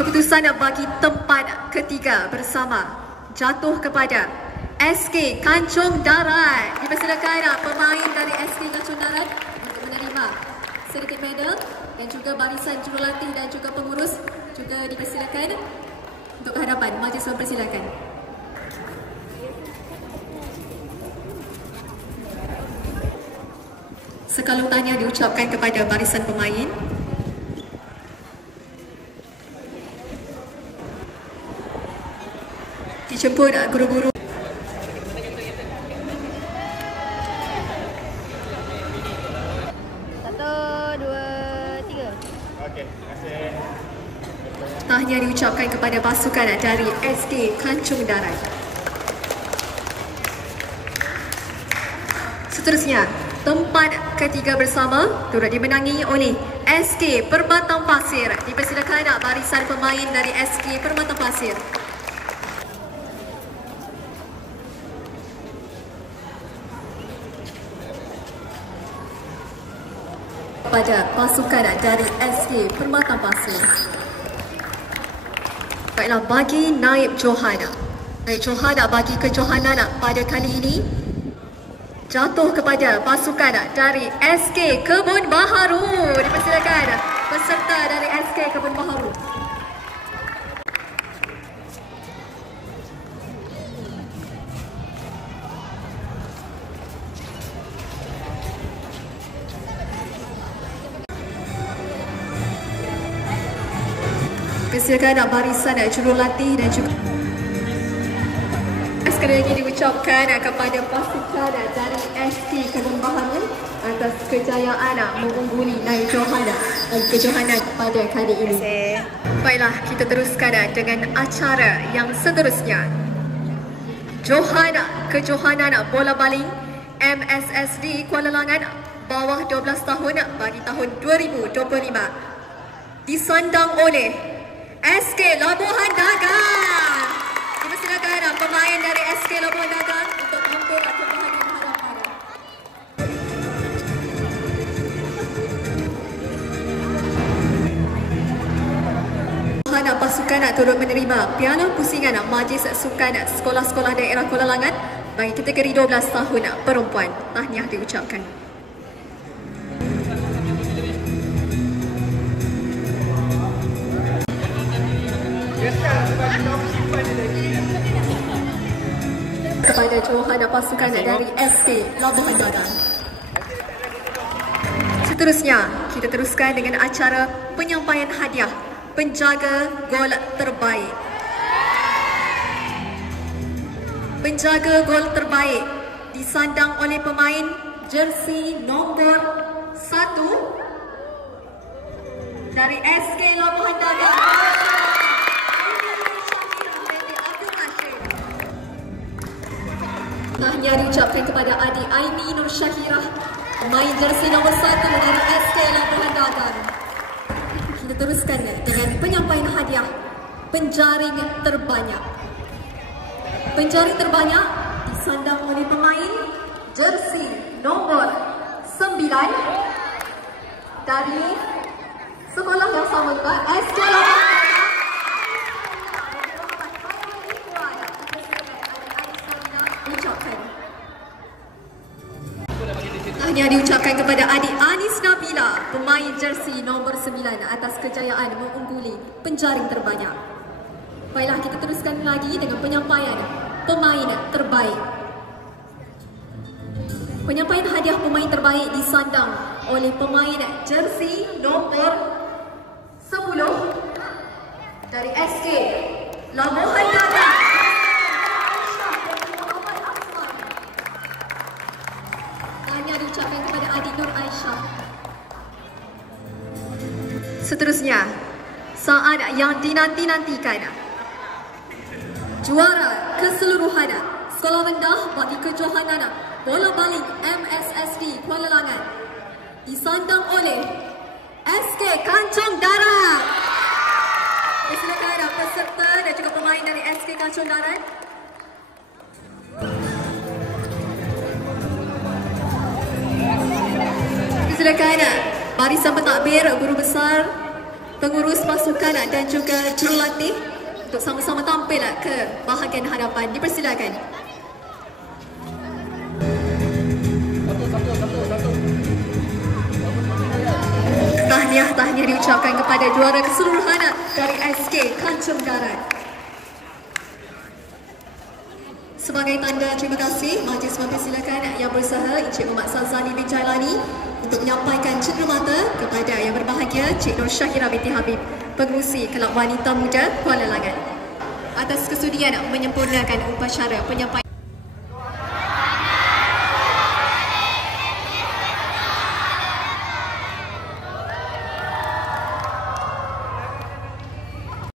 Keputusan bagi tempat ketiga bersama jatuh kepada SK Kancung Darat. Dipersilakan pemain dari SK Kancung Darat untuk menerima sedikit medal, dan juga barisan jurulatih dan juga pengurus juga dipersilakan untuk ke hadapan. Majlis mempersilakan. Sekalung tahniah diucapkan kepada barisan pemain. Dijemput guru-guru. Satu, dua, tiga. Okey, terima kasih. Tahniah diucapkan kepada pasukan dari SK Kancung Darat. Seterusnya, tempat ketiga bersama turut dimenangi oleh SK Permatang Pasir. Dipersilakan barisan pemain dari SK Permatang Pasir. Pada pasukan dari SK Permatang Pasir. Baiklah, bagi Naib Johana. Naib Johana bagi kejohanan pada kali ini jatuh kepada pasukan dari SK Kebun Baharu. Dipersilakan peserta dari SK Kebun Baharu. Persilakan barisan jurulatih dan juga sekali lagi diucapkan kepada pasukan dari SK Kebun Baharu atas kejayaan mengungguli Naib Johana kejohanan pada kali ini. Baiklah, kita teruskan dengan acara yang seterusnya. Kejohanan bola baling MSSD Kuala Langat bawah 12 tahun bagi tahun 2025 disandang oleh SK Labuhan Dagang. Dipersilakan pemain dari SK Labuhan Dagang untuk mengumpul kejohanan hadapan. Pasukan turut menerima piala pusingan Majlis Sukan Sekolah-Sekolah Daerah Kuala Langat bagi kategori 12 tahun perempuan. Tahniah diucapkan. Kepada johan pasukan dari SK Labuhan Dagang. Seterusnya, kita teruskan dengan acara penyampaian hadiah penjaga gol terbaik. Penjaga gol terbaik disandang oleh pemain jersey nombor 1 dari SK Labuhan Dagang. Tahniah diucapkan kepada adik Aini Nur Syakirah, pemain jersey nombor 1 dari SK Labuhan Dagang. Kita teruskan dengan penyampaian hadiah penjaring terbanyak. Penjaring terbanyak disandang oleh pemain jersey nombor 9 dari sekolah yang sama juga, SK Labuhan Dagang. Tahniah diucapkan kepada adik Anis Nabila, pemain jersey nombor 9 atas kejayaan mengungguli penjaring terbanyak. Baiklah, kita teruskan lagi dengan penyampaian pemain terbaik. Penyampaian hadiah pemain terbaik disandang oleh pemain jersey nombor 10 dari SK Labuhan Dagang. Diucapkan kepada adik Nur Aisyah. Seterusnya, saat yang dinanti-nantikan, juara keseluruhan sekolah rendah bagi kejohanan bola baling MSSD Kuala Langat disandang oleh SK Kancung Darat. Silakan peserta dan juga pemain dari SK Kancung Darat. Silakan barisan pentadbir, guru besar pengurus pasukan dan juga jurulatih untuk sama-sama tampil ke bahagian hadapan. Dipersilakan. Tahniah diucapkan kepada juara keseluruhan dari SK Kancung Darat. Sebagai tanda terima kasih, majlis mempersilakan yang berusaha Encik Muhammad Sazali bin Jailani untuk menyampaikan cenderamata kepada yang berbahagia Cik Nur Syakira binti Habib, pengerusi Kelab Wanita Muda Kuala Langat, atas kesudian menyempurnakan upacara penyampaian.